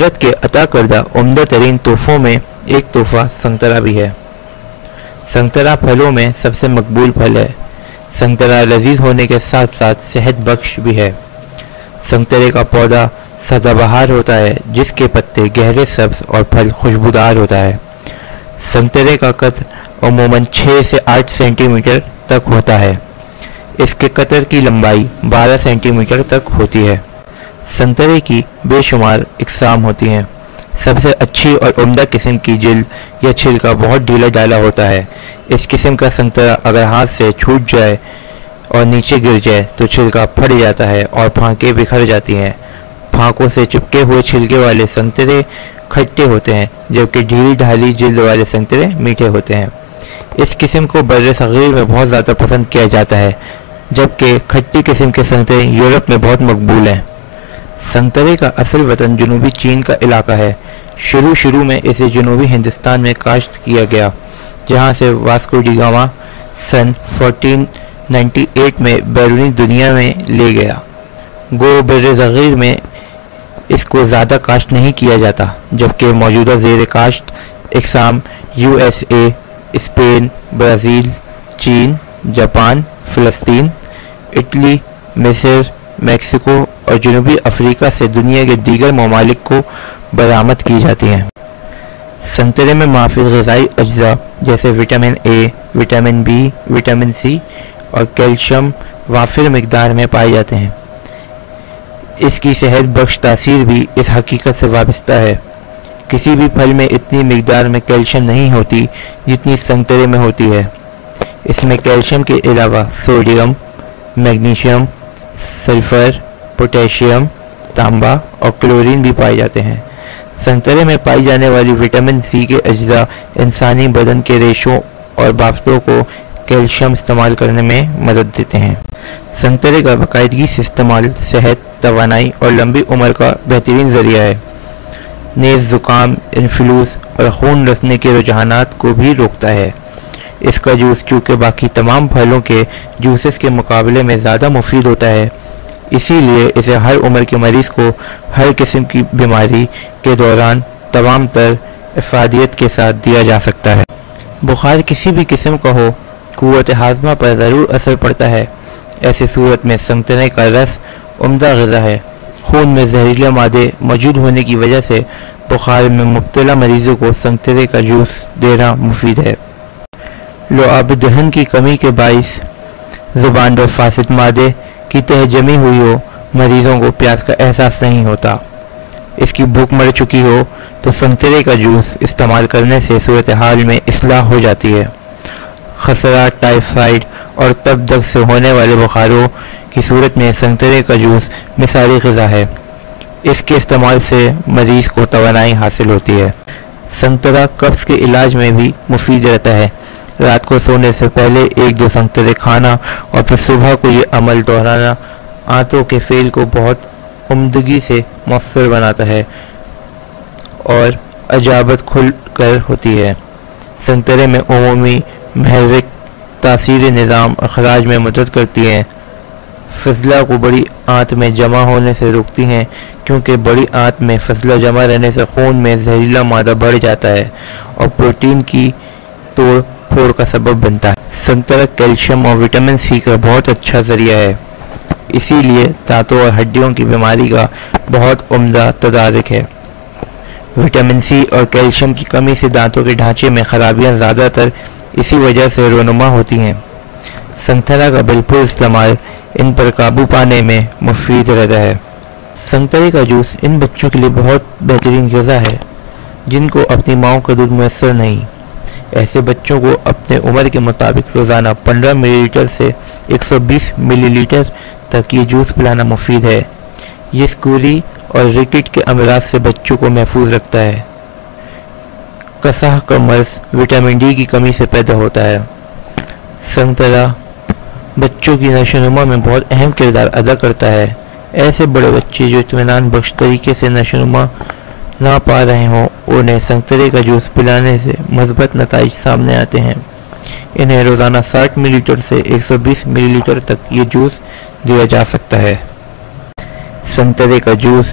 قدرت کے عطا کردہ عمدہ ترین تحفوں میں ایک تحفہ سنگترا بھی ہے۔ سنگترا پھلوں میں سب سے مقبول پھل ہے۔ سنگترا لذیذ ہونے کے ساتھ ساتھ صحت بخش بھی ہے۔ سنگترے کا پودا سدا بہار ہوتا ہے جس کے پتے گہرے سبز اور پھل خوشبودار ہوتا ہے۔ سنگترے کا قطر عموماً 6 سے 8 سینٹی میٹر تک ہوتا ہے۔ اس کے قطر کی لمبائی 12 سینٹی میٹر تک ہوتی ہے۔ سنگترے کی بے شمار اقسام ہوتی ہیں۔ سب سے اچھی اور عمدہ قسم کی جلد یا چھلکا بہت ڈھیلا ڈالا ہوتا ہے۔ اس قسم کا سنگترا اگر ہاتھ سے چھوٹ جائے اور نیچے گر جائے تو چھلکا پھٹ جاتا ہے اور پھانکیں بکھر جاتی ہیں۔ پھانکوں سے چپکے ہوئے چھلکے والے سنگترے کھٹے ہوتے ہیں جبکہ ڈھیلی ڈھالی جلد والے سنگترے میٹھے ہوتے ہیں۔ اس قسم کو بر صغیر میں بہت زیادہ پسند کیا جاتا ہے جبکہ کھٹی قسم کے سنگترے یورپ میں بہت مقبول ہیں۔ سنگترے کا اصل وطن جنوبی چین کا علاقہ ہے۔ شروع میں اسے جنوبی ہندوستان میں کاشت کیا گیا جہاں سے واسکو ڈی گاما سن 1498 میں بیرونی دنیا میں لے گیا۔ گو بر صغیر میں اس کو زیادہ کاشت نہیں کیا جاتا جبکہ موجودہ زیر کاشت اقسام USA، اسپین، برازیل، چین، جاپان، فلسطین، اٹلی، مصر، میکسیکو اور جنوبی افریقہ سے دنیا کے دیگر ممالک کو برآمد کی جاتی ہیں۔ سنگترے میں مافید غذائی اجزاء جیسے vitamin A، vitamin B، vitamin C اور کیلشیم وافر مقدار میں پائے جاتے ہیں۔ اس کی صحت بخش تاثیر بھی اس حقیقت سے وابستہ ہے۔ کسی بھی پھل میں اتنی مقدار میں کیلشیم نہیں ہوتی جتنی سنگترے میں ہوتی ہے۔ اس میں کیلشیم کے علاوہ سوڈیم، میگنیشیم، سلفر، پوٹیشیم، تانبا اور کلورین بھی پائے جاتے ہیں۔ سنگترے میں پائی جانے والی وٹامن C کے اجزاء انسانی بدن کے ریشوں اور بافتوں کو کیلشیم استعمال کرنے میں مدد دیتے ہیں۔ سنگترے کا باقاعدگی سے استعمال صحت، توانائی اور لمبی عمر کا بہترین ذریعہ ہے۔ نیز زکام، انفلوز اور خون رسنے کے رجحانات کو بھی روکتا ہے۔ اس کا جوس چونکہ باقی تمام پھلوں کے جوسز کے مقابلے میں زیادہ مفید ہوتا ہے، اسی لیے اسے ہر عمر کے مریض کو ہر قسم کی بیماری کے دوران تمام تر افادیت کے ساتھ دیا جا سکتا ہے۔ بخار کسی بھی قسم کا ہو، قوت ہاضمہ پر ضرور اثر پڑتا ہے۔ ایسی صورت میں سنگترے کا رس عمدہ غذا ہے۔ خون میں زہریلے مادے موجود ہونے کی وجہ سے بخار میں مبتلا مریضوں کو سنگترے کا جوس دینا مفید ہے۔ لعاب دہن کی کمی کے باعث زبان پر فاسد مادے کی تہ جمی ہوئی ہو، مریضوں کو پیاس کا احساس نہیں ہوتا۔ اس کی بھوک مر چکی ہو تو سنگترے کا جوس استعمال کرنے سے صورتحال میں اصلاح ہو جاتی ہے۔ خسرہ، ٹائیفائڈ اور تب دق سے ہونے والے بخاروں کی صورت میں سنگترے کا جوس مثالی غذا ہے۔ اس کے استعمال سے مریض کو توانائی حاصل ہوتی ہے۔ سنگترا قبض کے علاج میں بھی مفید رہتا ہے۔ رات کو سونے سے پہلے 1-2 سنگترے کھانا اور پھر صبح کو یہ عمل دہرانا آنتوں کے فعل کو بہت عمدگی سے مؤثر بناتا ہے اور اجابت کھل کر ہوتی ہے۔ سنگترے میں عمومی محرک تاثیر نظام اخراج میں مدد کرتی ہیں۔ فضلہ کو بڑی آنت میں جمع ہونے سے روکتی ہیں کیونکہ بڑی آنت میں فضلہ جمع رہنے سے خون میں زہریلا مادہ بڑھ جاتا ہے اور پروٹین کی توڑ پھوڑ کا سبب بنتا ہے۔ سنگترا کیلشیم اور وٹامن C کا بہت اچھا ذریعہ ہے، اسی لیے دانتوں اور ہڈیوں کی بیماری کا بہت عمدہ تدارک ہے۔ وٹامن C اور کیلشیم کی کمی سے دانتوں کے ڈھانچے میں خرابیاں زیادہ تر اسی وجہ سے رونما ہوتی ہیں۔ سنگترا کا بالکل استعمال ان پر قابو پانے میں مفید رہتا ہے۔ سنگترے کا جوس ان بچوں کے لیے بہت بہترین غذا ہے جن کو اپنی ماؤں کا دودھ میسر نہیں۔ ایسے بچوں کو اپنے عمر کے مطابق روزانہ 15 ملی لیٹر سے 120 ملی لیٹر تک یہ جوس پلانا مفید ہے۔ یہ اسکوری اور ریکٹ کے امراض سے بچوں کو محفوظ رکھتا ہے۔ قصح کا مرض وٹامن D کی کمی سے پیدا ہوتا ہے۔ سنگترا بچوں کی نشو و نما میں بہت اہم کردار ادا کرتا ہے۔ ایسے بڑے بچے جو اطمینان بخش طریقے سے نشو و نما نہ پا رہے ہوں انہیں سنگترے کا جوس پلانے سے مثبت نتائج سامنے آتے ہیں۔ انہیں روزانہ 60 ملی لیٹر سے 120 ملی لیٹر تک یہ جوس دیا جا سکتا ہے۔ سنگترے کا جوس